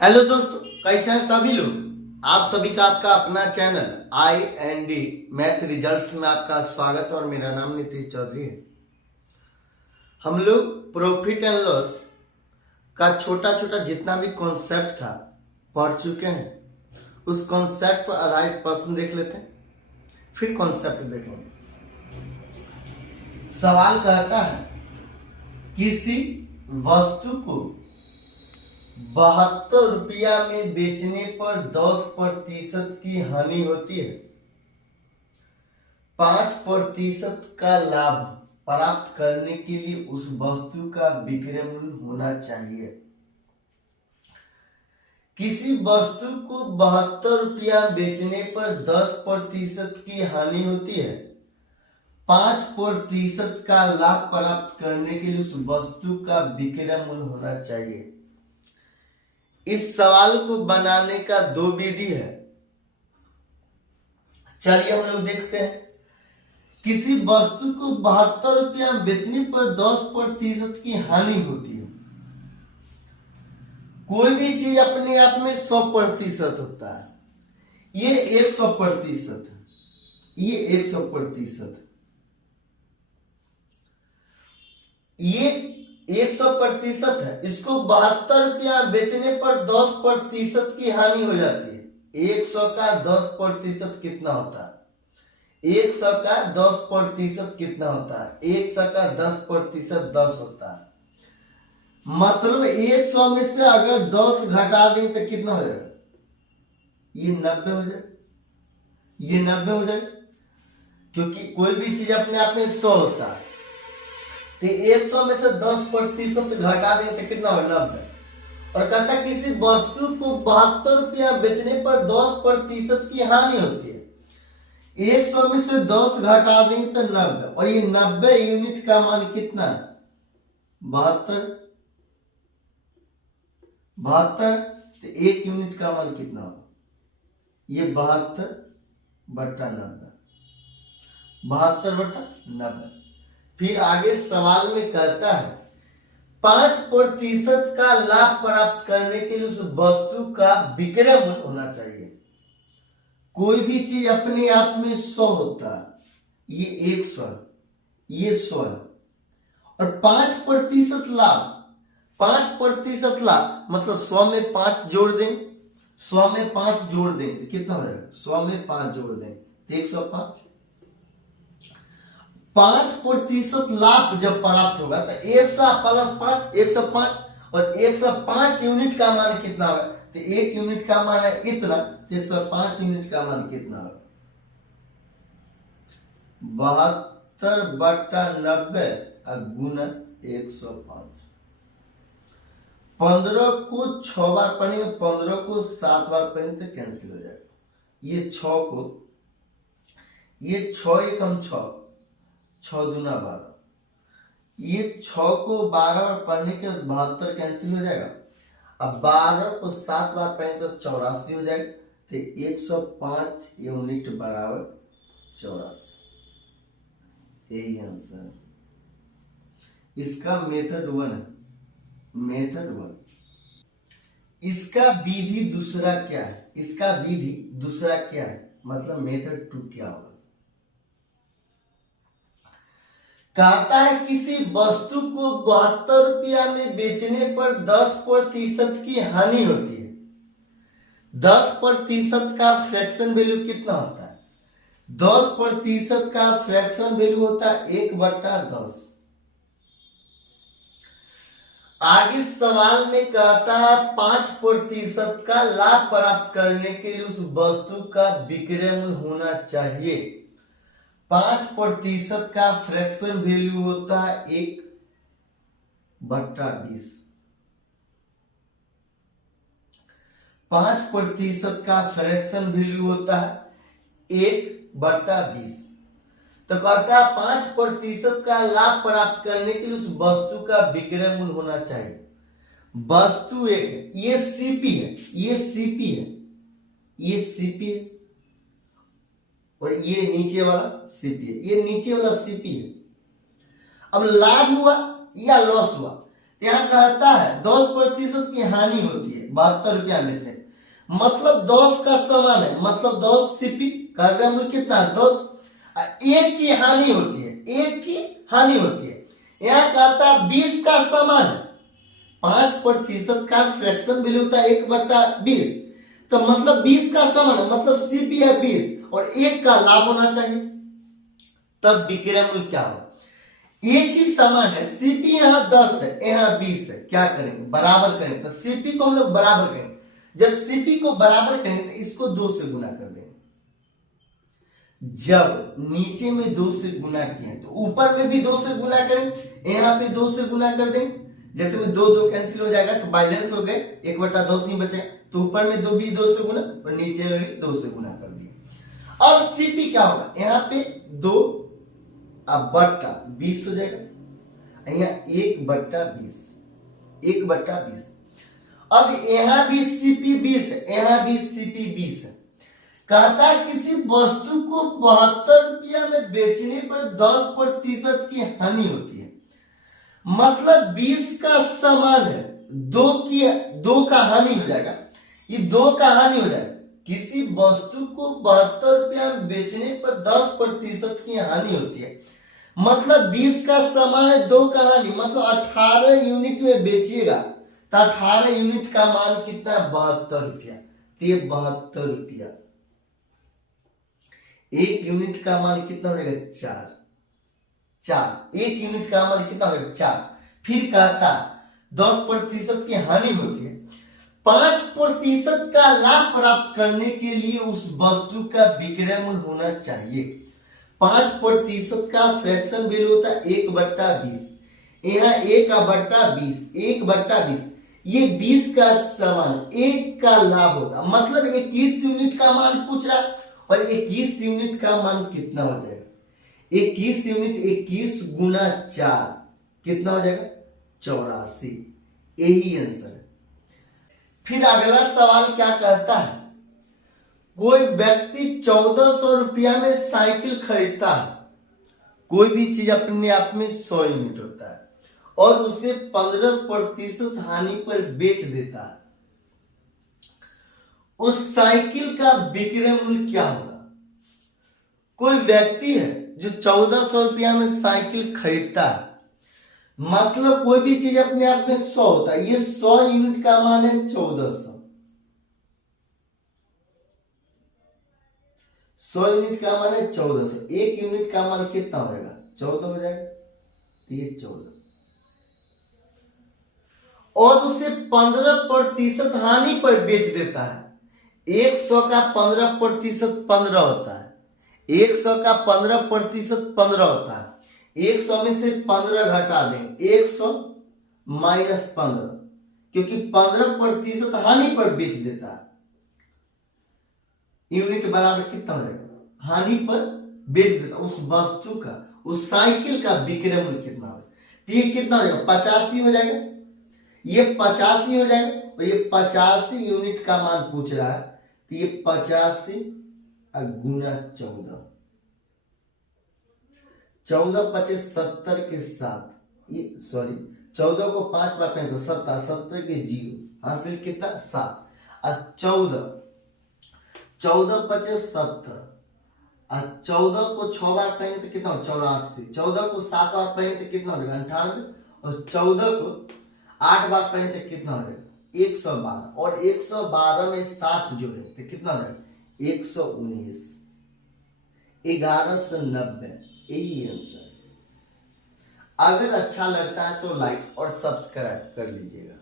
Hello दोस्तों, कैसे हैं सभी लोग। आप सभी का आपका अपना चैनल IND मैथ रिजल्ट्स में आपका स्वागत है और मेरा नाम नीतीश चौधरी है। हम लोग प्रॉफिट एंड लॉस का छोटा छोटा जितना भी कॉन्सेप्ट था पढ़ चुके हैं। उस कॉन्सेप्ट पर आधारित प्रश्न देख लेते हैं, फिर कॉन्सेप्ट देखेंगे। सवाल कहता है किसी वस्तु को 72 रुपया में बेचने पर 10% की हानि होती है। 5% का लाभ प्राप्त करने के लिए उस वस्तु का विक्रय मूल्य होना चाहिए। किसी वस्तु को 72 रुपया बेचने पर 10% की हानि होती है। 5% का लाभ प्राप्त करने के लिए उस वस्तु का विक्रय मूल्य होना चाहिए। इस सवाल को बनाने का दो विधि है। चलिए हम लोग देखते हैं। किसी वस्तु को 72 रुपया बेचने पर 10% की हानि होती है। कोई भी चीज अपने आप में 100% होता है। ये 100% है, ये 100% ये 100% है। इसको 72 रुपया बेचने पर 10% की हानि हो जाती है। 100 का 10% कितना होता है? 100 का 10% कितना होता है? 100 का 10% 10 होता है। मतलब 100 में से अगर 10 घटा दें तो कितना हो जाएगा? ये 90 हो जाए, ये 90 हो जाए, क्योंकि कोई भी चीज अपने आप में 100 होता है। तो 100 में से 10% घटा दें तो कितना हो? 90। और कहता है किसी वस्तु को 72 रुपया बेचने पर 10% की हानि होती है। 100 में से 10 घटा देंगे तो 90, और ये 90 यूनिट का मान कितना है? 72। तो 1 यूनिट का मान कितना होगा? ये 72/90, 72/90। फिर आगे सवाल में कहता है 5% का लाभ प्राप्त करने के लिए उस वस्तु का विक्रय मूल्य होना चाहिए। कोई भी चीज अपने आप में 100 होता है। ये 100, ये 100 है। और 5% लाभ, 5% लाभ मतलब 100 में 5 जोड़ दें, 100 में 5 जोड़ दें तो कितना हो जाएगा? 100 में 5 जोड़ दें तो 105। 5% लाभ जब प्राप्त होगा तो 100 प्लस 5 105, और 105 यूनिट का मान कितना है? तो 1 यूनिट का मान है इतना, तो 105 यूनिट का मान कितना है? 72/90 गुना 105। 15 को 6 बार पढ़ेंगे, 15 को 7 बार पढ़ेंगे तो कैंसिल हो जाएगा। ये 6 को, ये 6 एकम 6, 6 दूना 12। ये 6 को 12 बार पढ़ने के 72 कैंसिल हो जाएगा। अब 12 को 7 बार पढ़ेंगे तो 84 हो जाएगा। तो 105 यूनिट बराबर 84। यही आंसर है। इसका मेथड 1 है, मेथड 1। इसका विधि दूसरा क्या है? इसका विधि दूसरा क्या है? मतलब मेथड 2 क्या होगा? कहता है किसी वस्तु को 72 रुपया में बेचने पर 10% की हानि होती है। 10% का फ्रैक्शन वैल्यू कितना होता है? 10% का फ्रैक्शन वैल्यू होता है 1/10। आगे सवाल में कहता है 5% का लाभ प्राप्त करने के लिए उस वस्तु का विक्रय मूल्य होना चाहिए। 5% का फ्रैक्शन वैल्यू होता है 1/20। 5% का फ्रैक्शन वैल्यू होता है 1/20। तो कहता है 5% का लाभ प्राप्त करने के लिए उस वस्तु का विक्रय मूल्य होना चाहिए। वस्तु एक, ये सीपी है, ये सीपी है, ये सीपी है, और ये नीचे वाला सीपी है, ये नीचे वाला सीपी है। अब लाभ हुआ या लॉस हुआ? यहाँ कहता है 10% की हानि होती है 72 रुपया बेचने, मतलब 10 का समान है, मतलब 10 सीपी कर रहे मूल्य कितना है 10, एक की हानि होती है, एक की हानि होती है। यहाँ कहता है 20 का समान है, 5% का फ्रैक्शन वैल्यू होता है 1/20, तो मतलब 20 का समान है, मतलब सीपी है 20 और एक का लाभ होना चाहिए, तब विक्रय मूल्य क्या होगा। एक ही समान है, सीपी यहाँ 10 है, यहाँ 20 है, क्या करेंगे बराबर करेंगे, तो सीपी को हम लोग बराबर करेंगे। जब सीपी को बराबर करेंगे तो इसको 2 से गुना कर देंगे। जब नीचे में 2 से गुना किए तो ऊपर में भी 2 से गुना करेंगे, यहाँ पे 2 से गुना कर देंगे, जैसे में 2 2 कैंसिल हो जाएगा तो बैलेंस हो गए, 1/10 नहीं बचेगा, तो ऊपर में 2 भी 2 से गुना और नीचे में भी 2 से गुना कर दिया। अब सीपी क्या होगा, यहाँ पे 2 अब बट्टा 20 हो जाएगा, यहाँ 1/20, 1/20। अब यहाँ भी सीपी 20 है, यहाँ भी सीपी 20 है। कहता है किसी वस्तु को 72 रुपया में बेचने पर 10% की हानि होती है, मतलब 20 का समान है, 2 का हानि हो जाएगा, ये 2 का हानि हो जाएगा। किसी वस्तु को 72 रुपया में बेचने पर 10% की हानि होती है, मतलब 20 का समान है, 2 का हानि, मतलब 18 यूनिट में बेचिएगा तो 18 यूनिट का मान कितना है 72 रुपया, तो ये 72 रुपया। 1 यूनिट का मान कितना हो जाएगा 4, 1 यूनिट का मान कितना हो जाएगा 4। फिर कहता 10% की हानि होती है, 5% का लाभ प्राप्त करने के लिए उस वस्तु का विक्रय मूल्य होना चाहिए। 5% का फ्रैक्शन वैल्यू होता है 1/20, यहाँ 1/20, 1/20, ये 20 का समान 1 का लाभ होगा, मतलब 21 यूनिट का मान पूछ रहा है, और 21 यूनिट का मान कितना हो जाएगा, 21 यूनिट 21 गुना 4 कितना हो जाएगा 84, यही आंसर है। फिर अगला सवाल क्या कहता है, कोई व्यक्ति 1400 रुपया में साइकिल खरीदता है, कोई भी चीज अपने आप में 100 यूनिट होता है और उसे 15% हानि पर बेच देता है, उस साइकिल का विक्रय मूल्य क्या होगा। कोई व्यक्ति है जो 1400 रुपया में साइकिल खरीदता है, मतलब कोई भी चीज अपने आप में 100 होता है, ये 100 यूनिट का मान है 1400, 100 यूनिट का मान है 1400, 1 यूनिट का मान कितना हो जाएगा 14 हो जाएगा, ये 14, और उसे 15% हानि पर बेच देता है। 100 का 15% 15 होता है, 100 का 15% 15 होता है, 100 में से 15 घटा दें, 100 माइनस 15, क्योंकि 15% हानि पर बेच देता है, यूनिट बराबर कितना हो जाएगा, हानि पर बेच देता उस वस्तु का, उस साइकिल का विक्रय मूल्य कितना होगा, तो ये कितना हो जाएगा 85 हो जाएगा, ये 85 हो जाएगा, और ये 85 यूनिट का मान पूछ रहा है, तो ये 85 गुना 14, 14 25 70 के साथ, ये सॉरी 14 को 5 बार करें तो 70, 70 के 0 हासिल कितना 7, और 14 25 70, और 14 को 6 बार करेंगे तो कितना हो 84, 14 को 7 बार करेंगे तो कितना हो जाएगा 98, और 14 को 8 बार करेंगे तो कितना हो जाएगा 112, और 112 में 7 जोड़े तो कितना हो जाएगा 119, 1190, यही आंसर। अगर अच्छा लगता है तो लाइक और सब्सक्राइब कर लीजिएगा।